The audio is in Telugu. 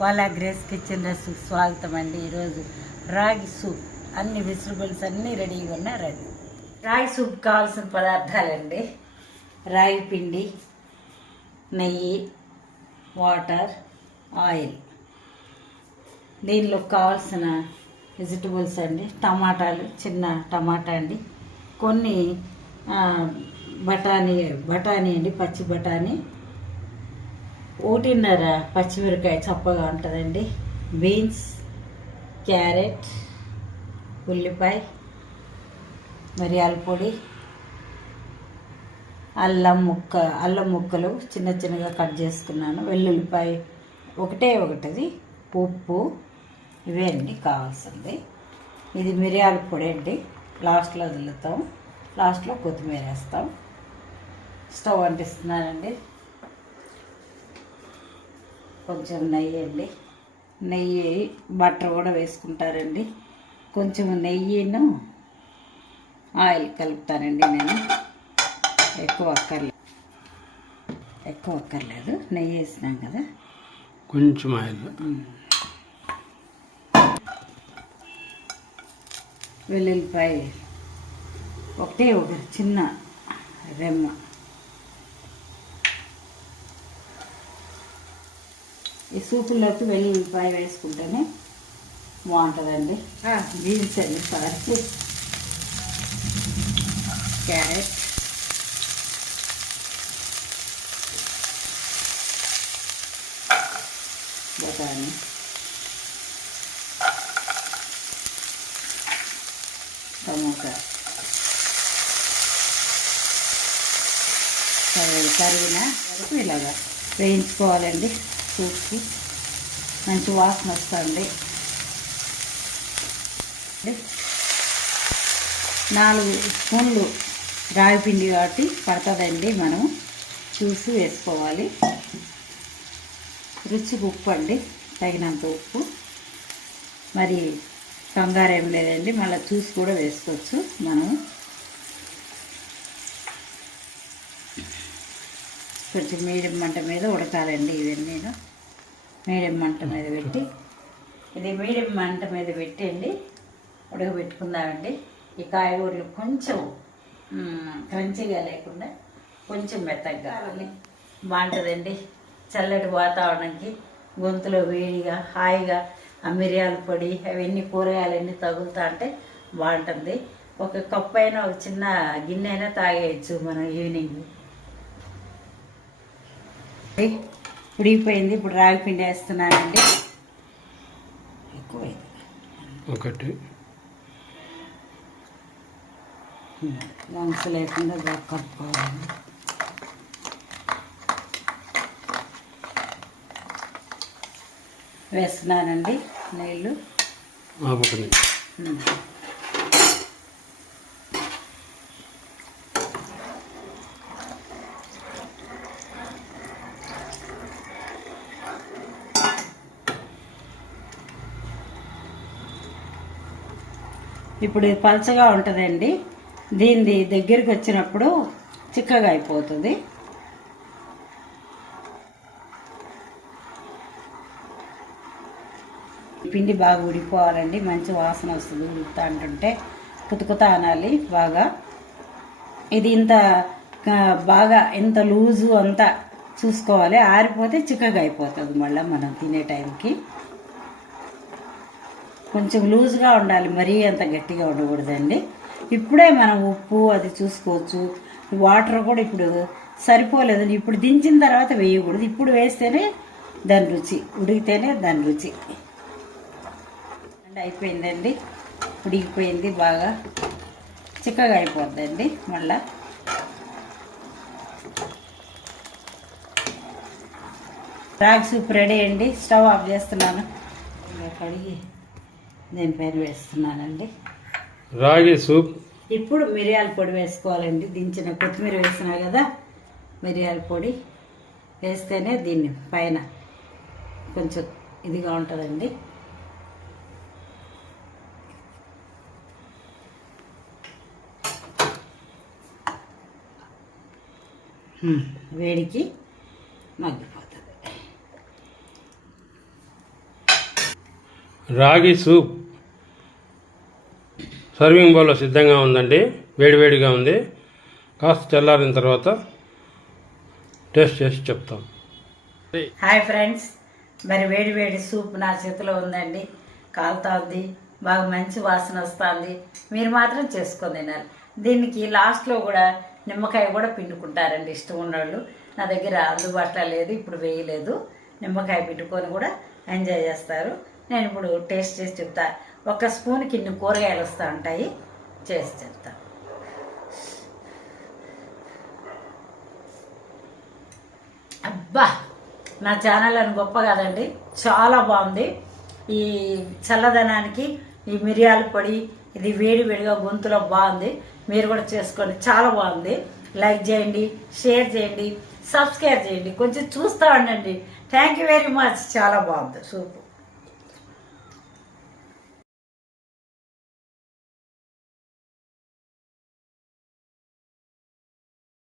కోలా గ్రేస్ కిచెన్ రెసిపీ స్వాగతం అండి. ఈరోజు రాగి సూప్. అన్ని వెజిటబుల్స్ అన్నీ రెడీగా ఉన్నాయి రెడీ. రాగి సూప్ కావాల్సిన పదార్థాలండి. రాగి పిండి నెయ్యి వాటర్ ఆయిల్. దీనిలో కావాల్సిన వెజిటబుల్స్ అండి. టమాటాలు చిన్న టమాటా అండి. కొన్ని బఠానీ బఠానీ అండి పచ్చి బఠానీ. ఒకటిన్నర పచ్చిమిరకాయ చప్పగా ఉంటుందండి. బీన్స్ క్యారెట్ ఉల్లిపాయ మిరియాల పొడి అల్లం ముక్క అల్లం ముక్కలు చిన్న చిన్నగా కట్ చేసుకున్నాను. వెల్లుల్లిపాయ ఒకటే ఒకటిది ఉప్పు ఇవే అండి కావాల్సింది. ఇది మిరియాల పొడి అండి. లాస్ట్లో వదులుతాం. లాస్ట్లో కొత్తిమీర వేస్తాం స్టవ్ అంటిస్తున్నానండి. కొంచెం నెయ్యి అండి. నెయ్యి బటర్ కూడా వేసుకుంటారండి. కొంచెం నెయ్యిను ఆయిల్ కలుపుతానండి నేను. ఎక్కువ అక్కర్లేదు ఎక్కువ అక్కర్లేదు. నెయ్యి వేసినాం కదా. కొంచెం ఆయిల్. వెల్లుల్లిపాయ. ఒకటే ఒక చిన్న రెమ్మ. ఈ సూపులోకి వెల్లుల్లిపాయ వేసుకుంటేనే బాగుంటుందండి. బీన్స్ అండి సారీ క్యారెట్. బఠానీ. టమోటా. కరి- కరిగిన వరకు ఇలాగా వేయించుకోవాలండి. సూప్కి మంచి వాసన వస్తుంది. నాలుగు స్పూన్లు రాగి పిండి కాబట్టి పడుతుందండి మనం చూసి వేసుకోవాలి. రుచికి ఉప్పు అండి తగినంత ఉప్పు. మరి కంగారు ఏం లేదండి మళ్ళీ చూసి కూడా వేసుకోవచ్చు మనం కొంచెం మీడియం మంట మీద ఉడకాలండి ఇవన్నీ. మీడియం మంట మీద పెట్టి ఇది మీడియం మంట మీద పెట్టండి ఉడకబెట్టుకుందామండి. ఈ కాయగూరలు కొంచెం క్రంచిగా లేకుండా కొంచెం మెత్తగా కావాలి. బాగుంటుందండి. చల్లటి వాతావరణంకి గొంతులో వేడిగా హాయిగా ఆ మిరియాల పొడి అవన్నీ కూరగాయలన్నీ తగులుతా అంటే బాగుంటుంది. ఒక కప్పు అయినా ఒక చిన్న గిన్నె అయినా తాగేయచ్చు మనం ఈవినింగ్. ఉడిగిపోయింది ఇప్పుడు రాగి పిండి వేస్తున్నానండి. ఎక్కువైంది. ఒకటి. లంగ్స్ లేకుండా బాగా కలుపుకోవాలండి వేస్తున్నానండి నీళ్ళు. ఇప్పుడు ఇది పలచగా ఉంటుందండి. దీనిది దగ్గరికి వచ్చినప్పుడు చిక్కగా అయిపోతుంది. పిండి బాగా ఉడిపోవాలండి మంచి వాసన వస్తుంది ఉడుకుతా అంటుంటే. కుతుకుతా అనాలి బాగా. ఇది ఇంత బాగా ఎంత లూజు అంతా చూసుకోవాలి. ఆరిపోతే చిక్కగా అయిపోతుంది మళ్ళీ మనం తినే టైంకి. కొంచెం లూజ్గా ఉండాలి మరీ అంత గట్టిగా ఉండకూడదండి. ఇప్పుడే మనం ఉప్పు అది చూసుకోవచ్చు. వాటర్ కూడా ఇప్పుడు సరిపోలేదు. ఇప్పుడు దించిన తర్వాత వేయకూడదు. ఇప్పుడు వేస్తేనే దాని రుచి ఉడికితేనే దాని రుచి. అయిపోయిందండి. ఉడికిపోయింది బాగా. చిక్కగా అయిపోద్దండి మళ్ళా. రాగి సూప్ రెడీ అండి. స్టవ్ ఆఫ్ చేస్తున్నాను. ఇంకా కడిగి దీనిపైన వేస్తున్నానండి. రాగి సూప్. ఇప్పుడు మిరియాల పొడి వేసుకోవాలండి. దించిన కొత్తిమీర వేసినా కదా మిరియాల పొడి వేస్తేనే దీన్ని పైన కొంచెం ఇదిగా ఉంటుందండి. వేడికి మగ్గిపోతుంది రాగి సూప్ సర్వింగ్ బౌల్లో సిద్ధంగా ఉందండి. వేడివేడిగా ఉంది. కాస్త చల్లారిన తర్వాత టేస్ట్ చేసి చెప్తాం. Hi friends. మరి వేడివేడి సూప్ నా చేతిలో ఉందండి. కాలుతా ఉంది బాగా మంచి వాసన వస్తుంది. మీరు మాత్రం చేసుకొని తినాలి. దీనికి లాస్ట్లో కూడా నిమ్మకాయ కూడా పిండుకుంటారండి ఇష్టం ఉన్నవాళ్ళు నా దగ్గర అందుబాటులో లేదు ఇప్పుడు వేయలేదు. నిమ్మకాయ పిండుకొని కూడా ఎంజాయ్ చేస్తారు. నేను ఇప్పుడు టేస్ట్ చేసి చెప్తా. ఒక స్పూన్కి ఇన్ని కూరగాయలు వస్తూ ఉంటాయి. చేసి చెప్తా. అబ్బా! నా ఛానల్ అని గొప్ప కాదండి. చాలా బాగుంది. ఈ చల్లదనానికి ఈ మిరియాల పొడి ఇది వేడి వేడిగా గొంతులో బాగుంది. మీరు కూడా చేసుకోండి. చాలా బాగుంది. లైక్ చేయండి షేర్ చేయండి సబ్స్క్రైబ్ చేయండి. కొంచెం చూస్తూ ఉండండి. థ్యాంక్ యూ వెరీ మచ్ చాలా బాగుంది. సూపర్.